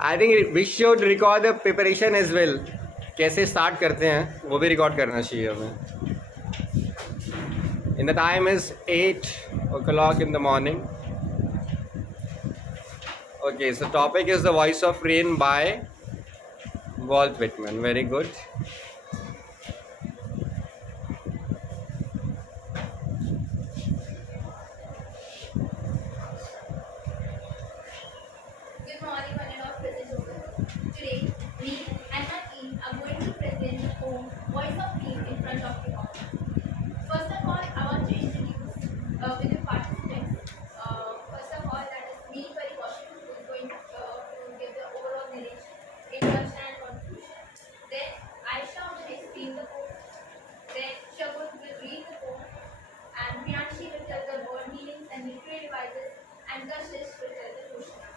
I think we should record the preparation as well. कैसे start करते हैं वो भी record करना चाहिए हमें. And the time is 8 o'clock in the morning. Okay, so topic is The Voice of Rain by Walt Whitman. Very good. Good morning, one and all present over. Today, me and my team are going to present the poem Voice of Rain in front of you all. First of all, I want to introduce with the participants. First of all, that is me, Parikaushal, who is going to give the overall narration, introduction and conclusion. Then Aisha will explain the poem. Then Shagun will read the poem. And Priyanshi will tell the word meanings and literary devices. And Kashish will tell the question.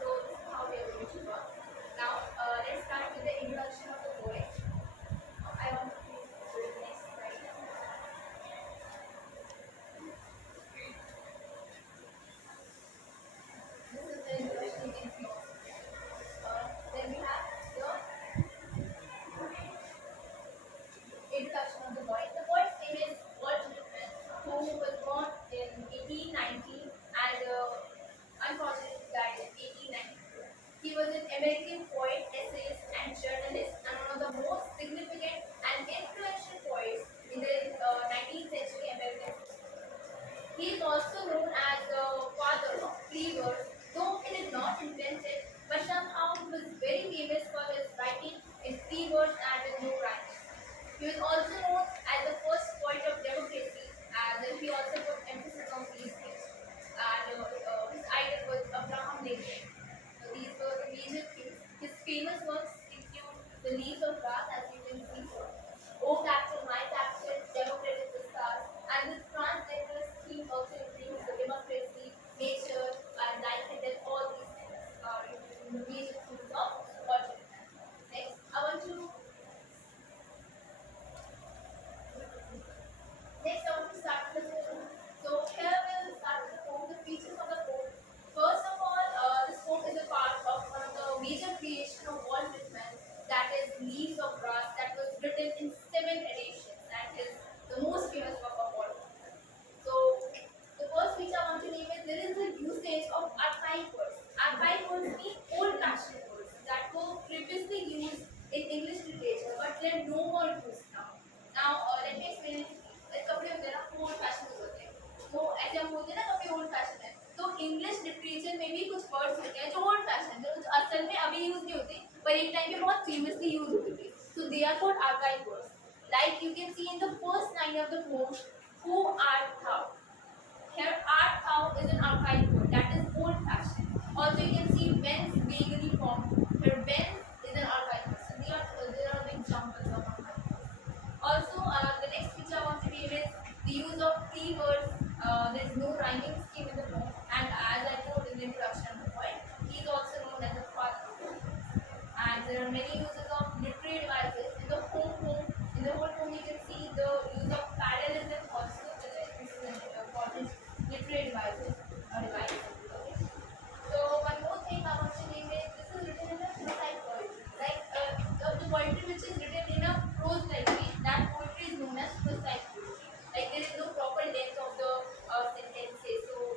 So this is how we are going to work. Now let's start with the introduction of the poet. I want to please go to the next slide. This is the introduction you can see. Then we have the introduction of the poet. The poet's name is Walt Whitman, who was born in 1819 and unfortunately died in 1894. He was an American poet, essayist, and journalist, and one of the most significant and influential poets in the 19th century American history. He is also known as the father of free verse, though he did not invent it, but somehow he was very famous for his writing in free verse and with no rhymes. He was also known as the first poet of democracy, and he also put emphasis on these things. And his idol was Abraham Lincoln. So these were the major things. His famous works include The Leaves of Grass, as you can see here, O Captain, My Captain, Democratic the Stars, and this transgenderist theme also includes the democracy, nature, and life and death. All these things are in the major themes of Walt Whitman. Next, I want to start with the poem. So here we'll start with the poem, the features of the poem. First of all, this poem is a part of one of the major creation of Walt Whitman, that is Leaves of Grass, that was written in 7 editions. That is the most famous work of Walt Whitman. So the first feature I want to name is there is the usage of archaic words. Archaic words mean old-fashioned words that were previously used in English literature, but they are no more used now. Now let me explain it. कपड़े होते हैं ना वो old fashion होते हैं, तो ऐसे हम बोलते हैं ना कपड़े ओल्ड फैशन है, तो इंग्लिश लिटरेचर में भी कुछ वर्ड्स होते हैं जो ओल्ड फैशन जो असल में अभी यूज नहीं होते पर एक टाइम पे बहुत फेमसली यूज होते थे. So they are called archive words. Like you can see in the first line of the poem, who art thou. Here art thou is an archaic word that is old fashioned. Also you can see whence vaguely formed. Here whence is an archaic word. So there are the examples of archaic words. Also, the next feature I want to name is the use of free words. There is no rhyming scheme in the poem, and as I told in the introduction of the poem, he is also known as the father of poems. And there are many uses of literary devices in the whole poem. In the whole poem, you can see the use of parallelism also, which is an important literary devices or device. Okay. So one more thing I want to name is this is written in a prosaic poetry. Like the poetry which is written in a prose-like way, that poetry is known as prosaic poetry. Like there is no proper length of the sentences, so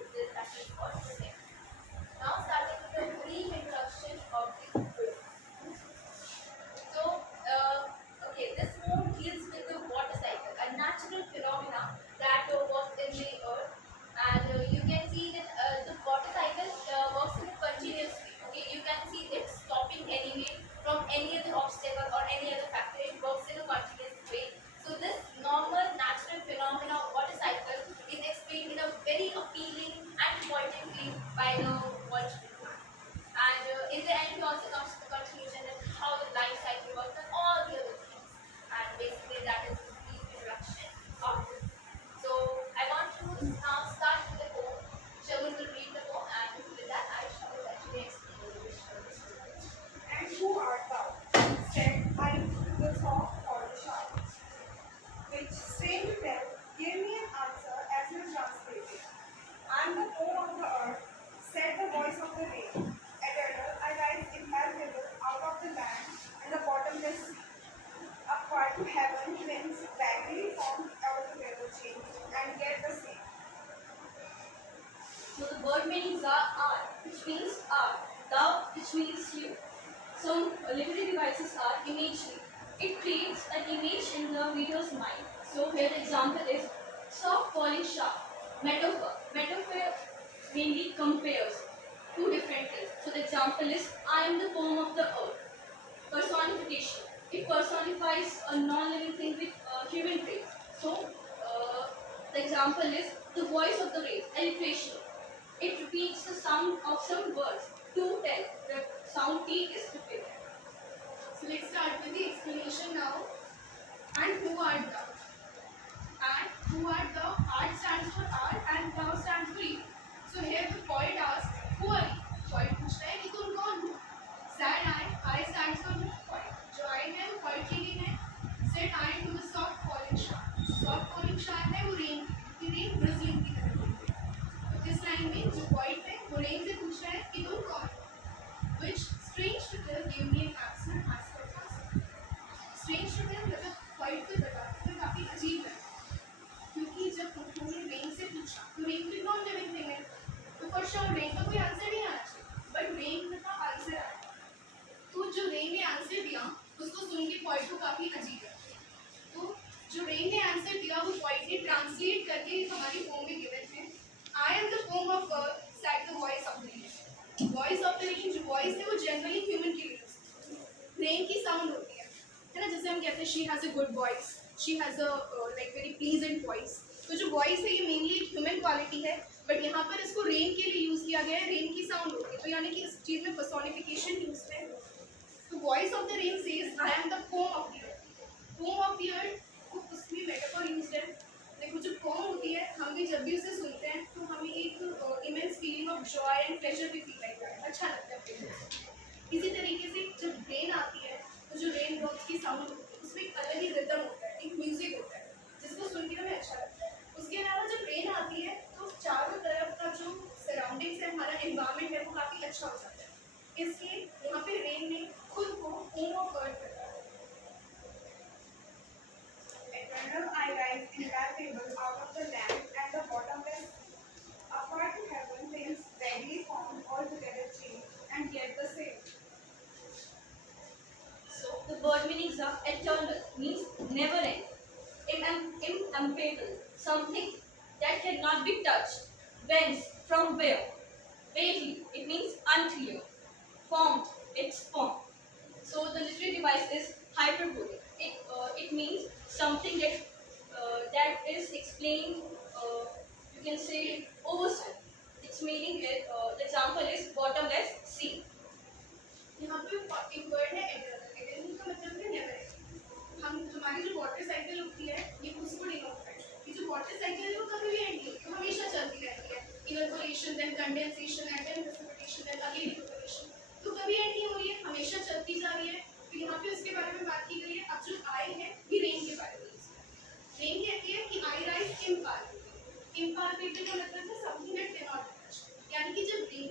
word meanings are, which means are, thou, which means you. Some literary devices are imagery. It creates an image in the reader's mind. So here the example is soft falling sharp. Metaphor. Metaphor mainly compares two different things. So the example is I am the poem of the earth. Personification. It personifies a non-living thing with human traits. So the example is the voice of the rain. Alliteration. It repeats the sound of some words to tell. The sound T is repeated. So let's start with the explanation now. And who art thou? And who art thou? Art stands for art and thou stands for you. So here the poet asks, who are you? Poet पूछता है कि तुम कौन हो? Sad I stands for poet. जो I है वो poet के लिए है. Said I to the soft falling sharp. Soft falling sharp है वो rain की rain drizzling की तरह होती है. तो इस लाइन में जो poet है वो rain से पूछ रहा है कि तुम कौन हो? Which strange to tell gave me an answer as per answer. Strange to tell मतलब poet को बता तो काफी अजीब है. क्योंकि जब उन्होंने रेन से पूछा तो रेन तो नॉन लिविंग थिंग है तो फॉर श्योर रेन का कोई आंसर नहीं आना चाहिए बट रेन का आंसर आया तो जो रेन ने आंसर दिया उसको सुन के पॉइंट को काफ़ी अजीब है तो जो रेन ने आंसर दिया वो पॉइंट ने ट्रांसलेट करके हमारी पोम में गिवन है I am the pome of earth said the voice of the rain voice of the rain जो वॉइस है वो जनरली ह्यूमन की रेन की साउंड होती है ना जैसे हम कहते हैं she has a good voice she has a like very pleasant voice तो जो वॉइस है ये मेनली एक ह्यूमन क्वालिटी है बट यहाँ पर इसको रेन के लिए यूज़ किया गया है रेन की साउंड होती है तो यानी कि इस चीज़ में पर्सोनिफिकेशन यूज है तो voice of the rain says I am the pome of the earth pome of the earth उसमें मेटाफर यूज है देखो जो पोम होती है हम भी जब भी उसे सुनते हैं तो हमें एक immense feeling of Joy and pleasure भी फील लगता है अच्छा लगता है इसी तरीके से जब रेन आती है तो जो रेन ड्रॉप्स की साउंड होती है उसमें एक अलग ही रिदम होता है एक म्यूजिक होता है जिसको सुन के हमें अच्छा लगता है उसके अलावा जब रेन आती है तो चारों तरफ का जो सराउंडिंग्स है हमारा एनवायरनमेंट है वो काफ़ी अच्छा हो जाता है इसलिए यहाँ पे रेन ने खुद को होम ऑफ अर्थ करता है Eternal I rise incapable out of the land and the bottomless apart to heaven things vaguely found altogether changed and yet the same. So the word meanings are eternal means never end. Impeccable, something that cannot be touched. Whence, from where? Vaguely, it means unclear. Formed, it's form. So the literary device is hyperbole. It means something that is explained. You can say oversight. Its meaning is the example is bottomless sea. यहाँ पे एक वर्ड है eternal eternal का मतलब है never ending हम हमारी जो वाटर साइकिल होती है ये उसको डिनोट करता है कि जो वाटर साइकिल है वो कभी भी एंड नहीं होती वो हमेशा चलती रहती है evaporation then condensation and then precipitation then again evaporation तो कभी एंड नहीं हो रही है हमेशा चलती जा रही है तो यहाँ पे उसके बारे में बात की गई है अब जो आई है ये रेन के बारे में रेन कहती है कि आई राइज इम्पार्बेबल का मतलब है something that can not touch यानी कि जब रेन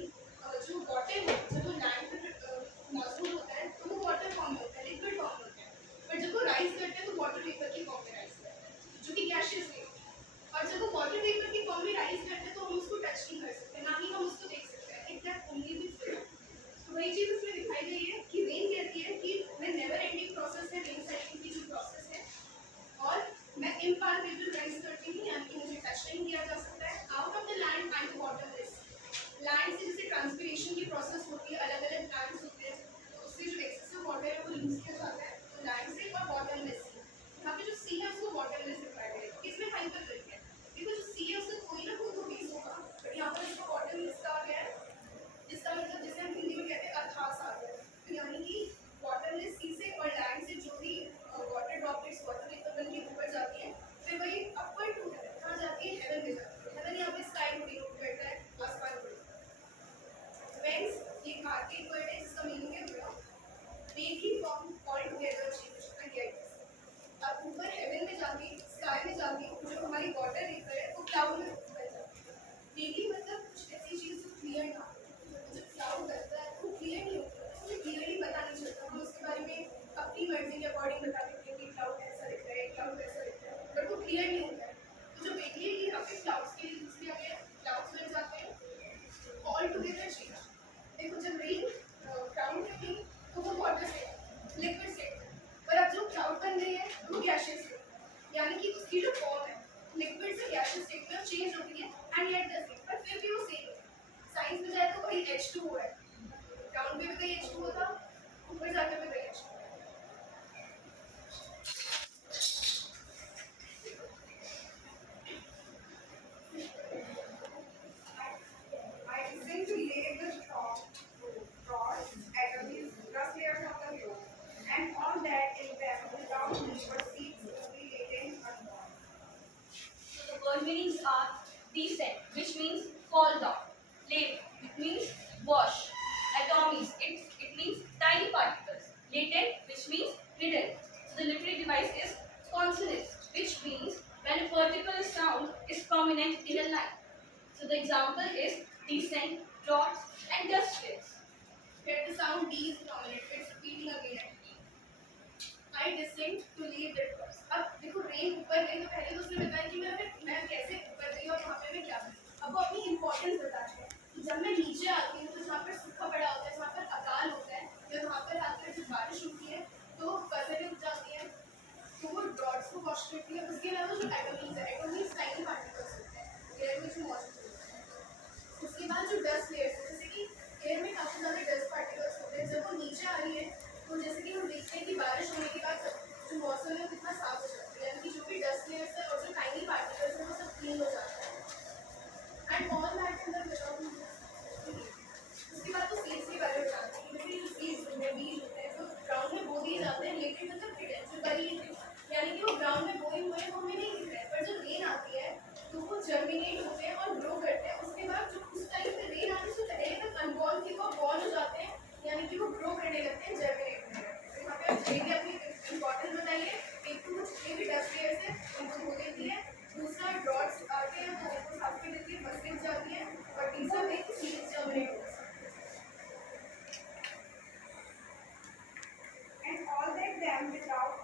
जो वाटर है जब वो लैंड पर मौजूद होता है तो वो वाटर फॉर्म में होता है लिक्विड फॉर्म में होता है बट जब वो राइज करते हैं तो वाटर वेपर की फॉर्म में राइज करते हैं जो कि गैसियस है और जब वो वाटर वेपर की फॉर्म में राइज करते हैं तो हम उसको टच नहीं कर सकते ना ही हम उसको देख सकते हैं it can only be field तो वही चीज़ उसमें दिखाई गई है कि रेन कहती है कि मैं नेवर एंडिंग प्रोसेस है रेन साइकिल की जो प्रोसेस है और मैं इम्पार्बेबल राइज करती हूँ यानी कि मुझे टच नहीं किया जा सकता है आउट ऑफ द H2O है, ग्राउंड पे भी कहीं H2O था, ऊपर जाके भी कहीं H2O। I intend to lay the strong broad atoms, just layers of the globe, and all that in them without me perceives only latent unborn. So the word meanings are descent, which means fall down. Late, it means wash. Atoms, it means tiny particles. Latent, which means hidden. So the literary device is consonance, which means when a particular sound is prominent in a line. So the example is descent, drops, and dust flakes. Here the sound D is prominent, it's repeating again and again. I descend to leave the drops. अब देखो रेन ऊपर गई तो पहले तो उसने बताया कि मैं कैसे ऊपर गई और वहाँ पे मैं क्या करी। अब वो अपनी इम्पोर्टेंस बताती है। तो जब मैं नीचे आती हूँ तो जहाँ पर सूखा पड़ा होता है, जहाँ पर अकाल होता है, या वहाँ पर आकर जब बारिश होती है तो फसलें उग जाती हैं, तो वो ड्रॉट्स को वॉश करती है। उसके अलावा जो एटोमीज है, एटोमीज टाइनी पार्टिकल्स होते हैं एयर में जो मौजूद होते हैं। उसके बाद जो डस्ट लेयर्स है, जैसे कि एयर में काफ़ी ज़्यादा डस्ट पार्टिकल्स होते हैं, जब वो नीचे आ रही है तो जैसे कि हम देखते हैं कि बारिश होने के बाद जो मौसम है वो कितना साफ हो जाता है, यानी कि जो भी डस्ट लेयर्स है और जो टाइनी पार्टिकल्स है वो सब क्लीन हो जाता है। And all that in the without. उसके बाद तो सीड्स के बारे में जानते हैं कि जैसे जो सीड्स होते हैं, बीज होते हैं, जो ग्राउंड में बो दिए जाते हैं, लेकिन मतलब हिडन, जो बरी है, यानी कि वो ग्राउंड में बोए हुए हैं, वो हमें नहीं दिख रहे, पर जब रेन आती है तो वो जर्मिनेट होते हैं और ग्रो करते हैं। उसके बाद जो उस टाइम पे रेन आने से पहले तक अनबॉर्न थे वो बॉर्न हो जाते हैं, यानी कि वो ग्रो करने लगते हैं, जर्मिनेट होने लगते हैं। तो यहाँ पे आप जेके अपनी इम्पोर्टेंस बताइए। एक तो जितने भी डस्ट लेयर्स है उनको धो देती है, दूसरा ड्रॉट्स आते हैं तो उनको साफ कर देती है, फसलें उग जाती हैं, और तीसरा एक सीड्स जर्मिनेट होते हैं। And all that them without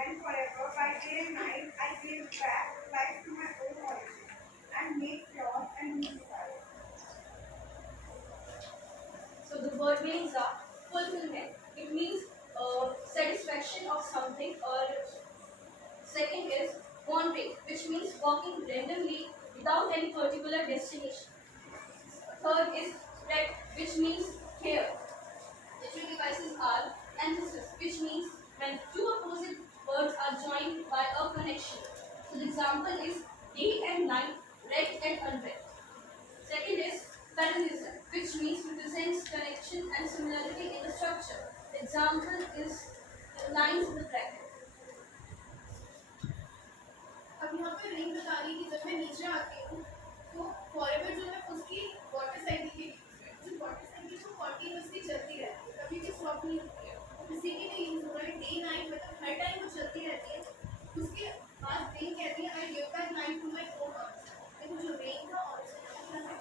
and forever by day and night I give back life to my own origin and make pure and unified. So the word meanings are fulfillment. It means satisfaction of something, or second is wandering, which means walking randomly without any particular destination. Third is threat, which means care. Literary devices are antithesis, which means when two opposite words are joined by a connection. So the example is day and night, red and unread. Second is parallelism, which means represents connection and similarity in the structure. The example is lines in the bracket. अब यहाँ पे रिंग बता रही है कि जब मैं नीचे आती हूँ तो फॉरएवर जो है उसकी वाटर साइकिल की जो वाटर साइकिल को कॉन्टिन्यूसली चलती रहती है, कभी भी स्टॉप नहीं होती है, किसी के लिए यूज हो रहा है डे नाइट, मतलब हर टाइम वो चलती रहती है। उसके बाद रेन कहती है I give that night to my own earth. देखो जो रेन का ऑरिजिन है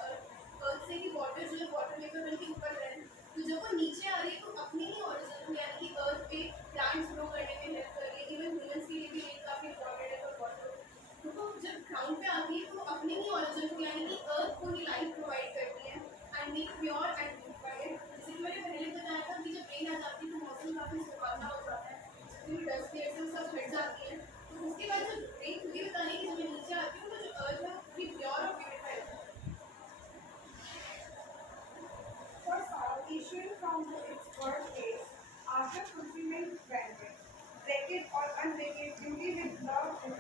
अर्थ से ही वाटर जो है वाटर वेपर बन के ऊपर रहे, तो जब वो नीचे आ रही है तो अपने ही ऑरिजिन में, यानी कि अर्थ पे प्लांट्स ग्रो करने में हेल्प कर रही है। इवन ह्यूमन्स के लिए भी रेन काफ़ी इंपॉर्टेंट है फॉर वाटर। तो जब ग्राउंड पे आती है तो अपने ही ऑरिजिन को, यानी कि अर्थ को ही लाइफ प्रोवाइड करती है and make pure and purified. जैसे कि मैंने पहले बताया था कि जब रेन आ जाती है तो मौसम काफ़ी सुहावना हो जाता है, फिर डस्ट लेयर से सब हट जाती है। तो उसके बाद जब रेन ये बताने की जब मैं नीचे आती हूँ तो जो अर्थ है वो पूरी प्योर और प्यूरिफाइड है। For sound issuing from its birthplace after fulfillment granted, break it or unbreak it duty with love and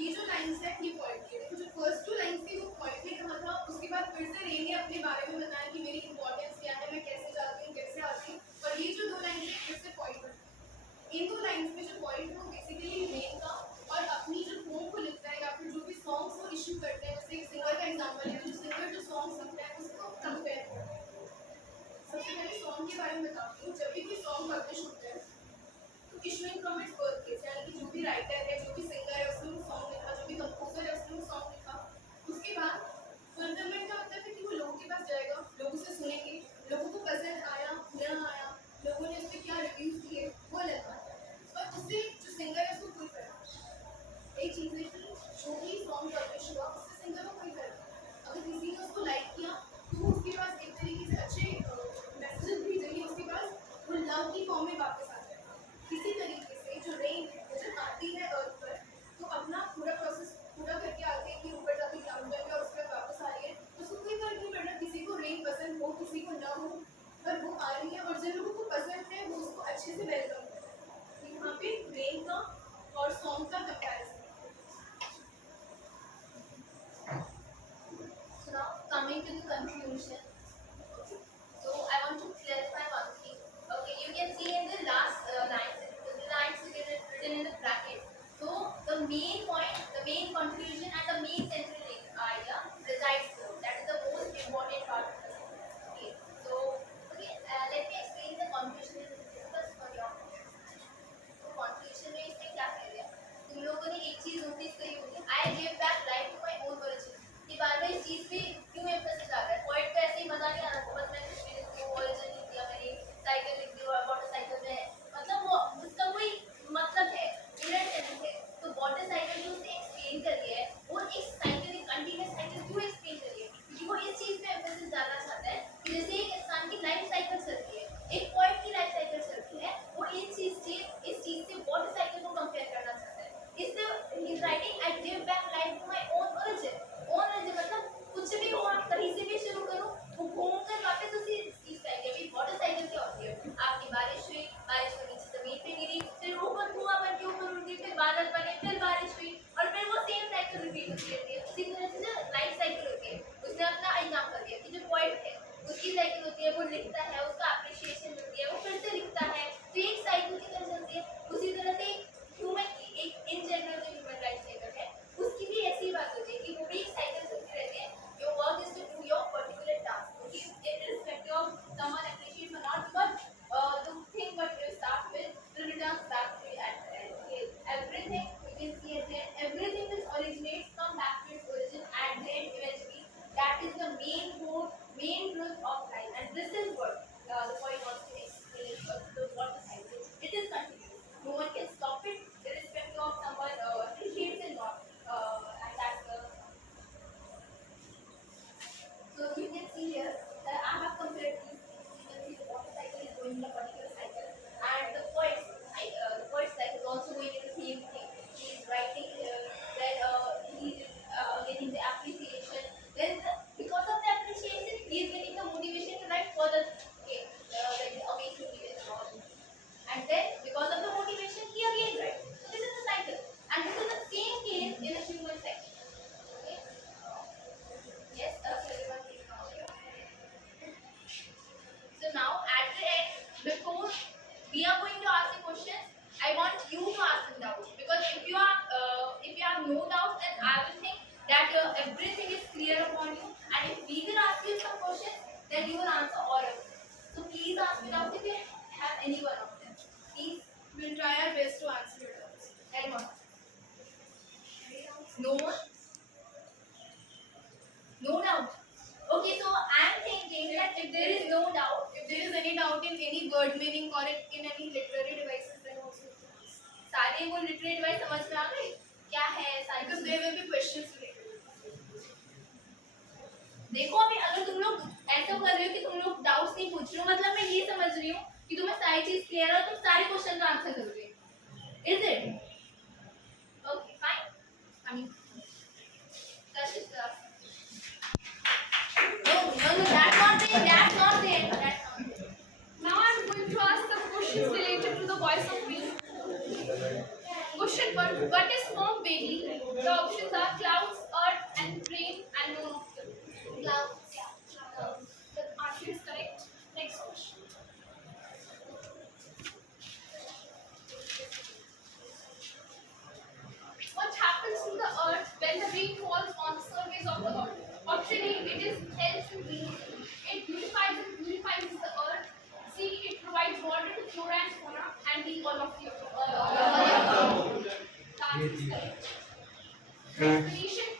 ये जो लाइन्स है ये पोएट्री है। देखो जो फर्स्ट टू लाइन्स थी वो पोएट्री कहा था, उसके बाद फिर से रेन ने अपने बारे में बताया कि मेरी इंपॉर्टेंस क्या है, मैं कैसे जाती हूँ, कैसे आती हूँ, और ये जो दो लाइन्स है फिर से पोइट। इन दो लाइन्स में जो पोइट है वो बेसिकली रेन का और अपनी जो पोम को लिखता है या फिर जो भी सॉन्ग्स वो इशू करते हैं, जैसे एक सिंगर का एग्जाम्पल है, जो सिंगर जो सॉन्ग्स लिखता है उसको कंपेयर करते हैं। सबसे पहले सॉन्ग के बारे में बताती हूँ। जब भी कोई सॉन्ग पब्लिश होता है तो issuing from its birth place, यानी कि जो भी राइटर है, जो भी सिंगर है उसने वो सॉन्ग लिखा, जो भी कंपोजर है उसने वो सॉन्ग लिखा, उसके बाद फुलफिलमेंट का मतलब है कि वो लोगों के पास जाएगा, लोग उसे सुनेंगे, लोगों को पसंद आया न आया, लोगों ने उस पर क्या रिव्यूज दिए वो अलग बात है, और उससे जो सिंगर है उसको कोई फर्क। एक चीज़ है कि जो भी सॉन्ग पब्लिश हुआ उससे सिंगर को कोई फर्क नहीं। अगर किसी ने उसको लाइक किया तो वो उसके पास एक तरीके से अच्छे मैसेजेस भेजेंगे, उसके पास वो लव की फॉर्म में वापस आ जाएगा। किसी तरीके से जो रेन जब आती है अर्थ पर going to the conclusion. So I want to clarify one thing. Okay, you can see in the last lines written in the bracket. So the main point, the main conclusion, and the main central idea resides here. That is the most important part of the sentence. Okay, so okay, let me explain the conclusion in just for your understanding. तो conclusion में इसमें क्या कह रहे हैं? तुम लोगों ने एक चीज नोटिस करी होगी, I gave back life to my own origin. ये बार बार इस चीज पे क्यों एम्फेसिस आ रहा है? पॉइंट पे ऐसे ही मजा नहीं आ रहा, बस मैं कुछ भी लिख दूँ, origin लिख दिया मैंने, साइकिल लिख दी और मोटरसाइकिल में, मतलब वो उसका कोई मतलब है, यूनिट सेंस है. तो मोटरसाइकिल जो उसने एक्सप्लेन करी है, वो एक साइकिल, एक कंटीन्यूअस साइकिल क्यों एक्सप्लेन करी है? क्योंकि वो इस चीज पे एम्फेसिस डालना चाहता है कि जैसे एक इंसान की लाइफ साइकिल चलती है, एक पॉइंट की लाइफ साइकिल चलती है, वो इस चीज से मोटरसाइकिल को कंपेयर करना चाहता है. इससे ही is writing I give back life to my own origin. Own origin मतलब कुछ भी हो, आप कहीं से भी शुरू करो, वो घूम कर वापस उसी चीज पे आएगी. अभी मोटरसाइकिल क्या होती है? आपकी बारिश हुई, बारिश के नीचे जमीन पे गिरी, फिर ऊपर धुआं बन के ऊपर उड़ गई, फिर बादल बने, फिर बारिश हुई, और फिर वो सेम साइकिल रिपीट होती रहती है. उसी तरह से जो लाइफ साइकिल होती है, उसने अपना एग्जाम कर दिया कि जो पॉइंट है उसकी साइकिल होती है, वो लिखता है, उसका अप्रिशिएशन मिलती है, वो फिर से लिखता है, तो एक साइकिल की तरह चलती है. उसी तरह से ह्यूमन की एक इन जनरल जो ह्यूमन लाइफ साइकिल है, उसकी भी ऐसी बात होती है कि वो भी एक साइकिल चलती रहती है. Your work is to do your particular task. Okay, irrespective of someone appreciates or not, because the thing what you start with returns back to you at the end. Okay, everything you can see at the end, everything which originates come back to its origin at the end eventually. That is the main core, main truth of life, and this is what the point wants to explain. What the cycle is. It is continuous. No one can stop it, irrespective of someone appreciates it or not. And that's the. So you can see here that I have compared these things. You can see the water cycle is going in a particular cycle, and the poet cycle is also going in the same thing. He is writing here, then he is getting the appreciation. Then because of the appreciation, he is getting the motivation to write further. Okay, like the amazing events and all. And then because of the motivation, he again writes. So this is the cycle, and this is the same case in a human cycle. Okay. Yes, everyone please come here. So now at the end, before we are going to ask the questions, I want you to ask some doubts, because if you have no doubts, then I will think that everything is clear upon you, and if we will ask you some questions, then you will answer all of them. So please ask me doubts if you have any one of them. Please. We'll try our best to answer your doubts. Anyone? No one? No doubt. Okay, so I am thinking that if there is no doubt, If there is any doubt in any word meaning or in any literary devices, then also सारे वो literary device समझ में आ गए क्या है सारे. because there will be questions related. देखो अभी अगर तुम लोग ऐसा कर रहे हो कि तुम लोग डाउट्स नहीं पूछ रहे हो, मतलब मैं ये समझ रही हूँ कि तुम्हें सारी चीज क्लियर है, तुम सारे क्वेश्चन का आंसर करोगे. Is it okay fine? I mean that's just no, that's not it. That's not it. That's not it. Now I'm going to ask some questions related to the voice of reason. Question 1. What is smoke vaguely? The options are clouds, earth, and rain, and none of them. Clouds. The answer is correct. Next question. What happens to the earth when the rain falls on the surface of the earth? Option A, it is helps in cleaning. It beautifies and purifies the earth. C, it provides water to flora and fauna. And D, all of the above. The answer is correct. Explanation: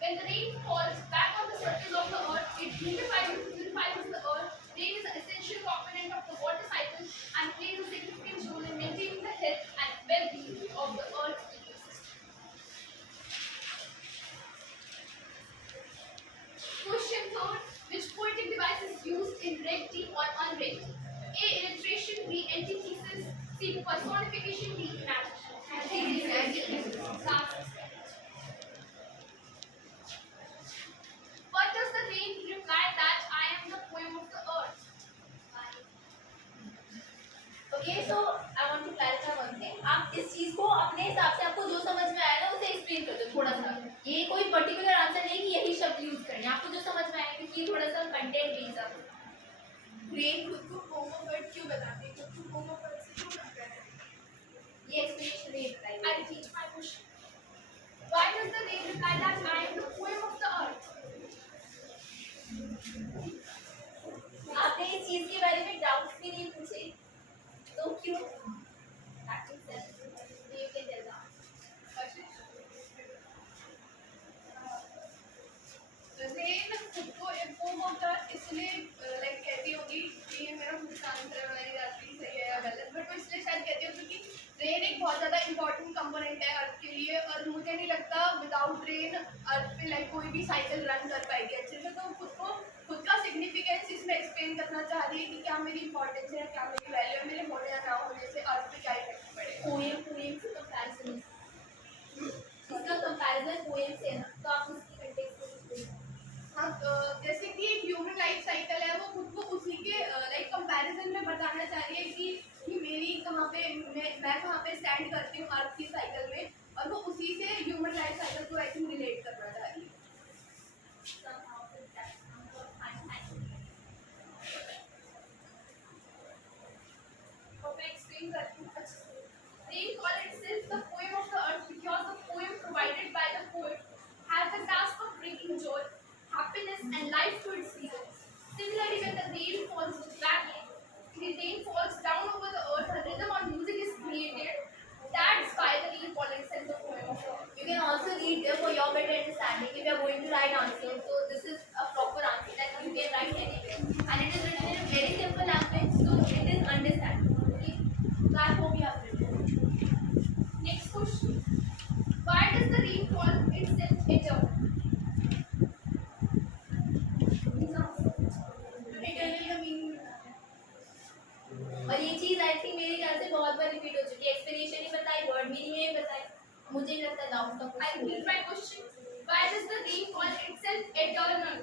when the rain falls back on the surface of the earth, it beautifies and purifies the earth. Rain is an essential component of the water cycle and plays a significant role in maintaining the health and well-being of the earth's ecosystem. Question 3. Which poetic device is used in recti or unrecti? A. Illustration. B. Antithesis. C. Personification. D. Imagination. What does the rain reply that I am the poem of the earth? Okay, so I want to clarify one thing. आप इस चीज को अपने हिसाब से आपको जो समझ में आएगा उसे एक्सप्लेन कर दो थोड़ा सा. ये कोई पर्टिकुलर आंसर नहीं कि यही शब्द यूज करने आपको जो समझ में आए क्योंकि थोड़ा सा कंटेंट बेस्ड है रेन खुद को होम ऑफ वर्ड क्यों बताते हैं, खुद को होम ऑफ वर्ड से क्यों करते हैं? ये एक्सप्लेनेशन नहीं बताइए I repeat my question. Why does the rain reply that I am the poem of the earth? आपने इस चीज के बारे में डाउट्स भी नहीं पूछे तो क्यों you can tell that. Rain खुद को पोम ऑफ द अर्थ इसलिए लाइक कहती होगी कि ये मेरा खुद का आंसर है, मैंने याद सही है या गलत, बट वो इसलिए शायद कहती होगी क्योंकि रेन एक बहुत ज़्यादा इंपॉर्टेंट कंपोनेंट है अर्थ के लिए, और मुझे नहीं लगता विदाउट रेन अर्थ पे लाइक कोई भी साइकिल रन कर पाएगी अच्छे से। तो खुद का सिग्निफिकेंस इसमें एक्सप्लेन करना चाह रही है कि क्या मेरी इंपॉर्टेंस है, क्या मेरी वैल्यू है, मेरे होने या ना होने से अर्थ पे क्या इफेक्ट पड़ेगा। पोएम से कंपैरिजन इसका कंपैरिजन पोएम से है ना तो आप उसकी कंटेक्स्ट को हाँ, तो जैसे कि एक ह्यूमन लाइफ साइकिल है, वो खुद को उसी के लाइक कंपैरिजन में बताना चाह रही है कि मेरी कहाँ पे मैं कहाँ पे स्टैंड करती हूँ अर्थ की साइकिल में, और वो उसी से ह्यूमन लाइफ साइकिल को आई थिंक रिलेट करना चाह रही है। और मैं एक्सप्लेन करती हूँ अच्छे से। Rain call itself the poem of the earth because the poem provided by the poet has the task of bringing joy, happiness, and life to its reader. Similarly, when the rain falls back, the rain falls down over the earth, a rhythm or music is created. That's why the rain call itself the poem of the earth. You can also read for your better understanding. If you are going to write answer, so this is a proper answer that you can write anywhere, and it is written in a very simple language, so it is understandable. Okay, so I hope you have written. Next question. Why does the rain call itself eternal? Eternal का meaning और ये चीज I think मेरे ख्याल से बहुत बार रिपीट हो चुकी है एक्सप्लेनेशन ही बताई वर्ड मीनिंग ही बताई मुझे भी लगता है डाउट का I repeat my question. Why does the rain call itself eternal?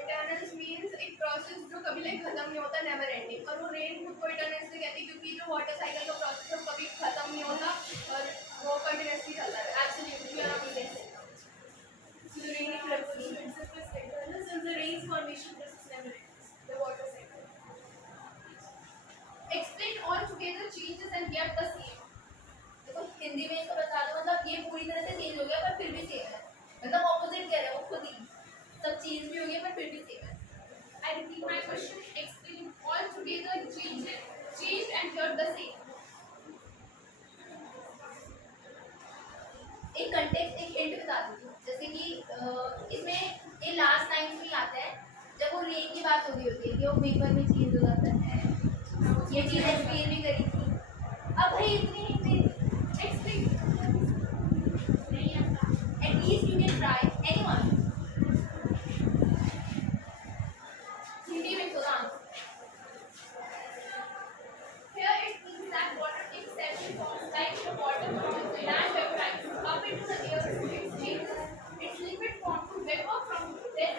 Eternal means एक प्रोसेस जो कभी लाइक खत्म नहीं होता, नेवर एंडिंग, और वो रेन खुद को इटर्नल से कहती है क्योंकि जो वाटर साइकिल का प्रोसेस है वो कभी खत्म नहीं होता और वो कंटिन्यूअसली चलता है। Absolutely you are not missing So the rain itself is eternal since the rain's formation process never ends. The water cycle. Explain all together changes and yet the same. देखो हिंदी में इसको बता दो मतलब ये पूरी तरह से चेंज हो गया पर फिर भी सेम है मतलब ऑपोजिट कह रहे हो वो खुद ही सब चीज भी हो गई पर फिर भी सेम है I repeat my question. Explain all together change and yet the same. एक कंटेक्स्ट एक हिंट बता दूँ जैसे कि इसमें ये लास्ट लाइन में आता है जब वो रेन की बात हो रही होती है कि वो वेपर में चेंज हो जाता है ये चीज एक्सप्लेन भी करी थी अब भाई इतनी एक्सप्लेन नहीं आता at least you can try anyone Hindi में तो answer Here it means that water takes several forms like the water from the land vaporizes up into the air, it changes its liquid form to vapor, from then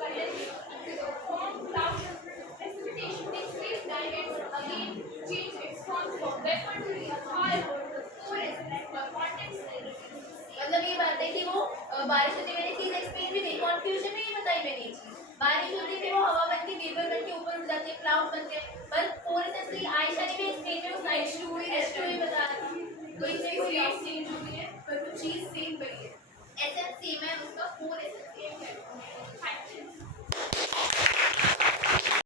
condense form cloud. Precipitation takes place, then it again change its form from vapor to air. However, the core is condense मतलब ये बात है कि वो बारिश होती मैंने चीज एक्सप्लेन भी नहीं कॉन्फ्यूजन में ही बताई मैंने ये चीज बारिश होती थी वो हवा बन के वेपर बन के ऊपर उठ जाते हैं क्लाउड बनते हैं पर पूरे से आयशा ने भी एक्सप्लेन में उस स्टोरी बता तो इससे रेट चेंज हो गई है पर वो चीज सेम बनी है। एसेंस सेम है उसका कोर एसेंस सेम है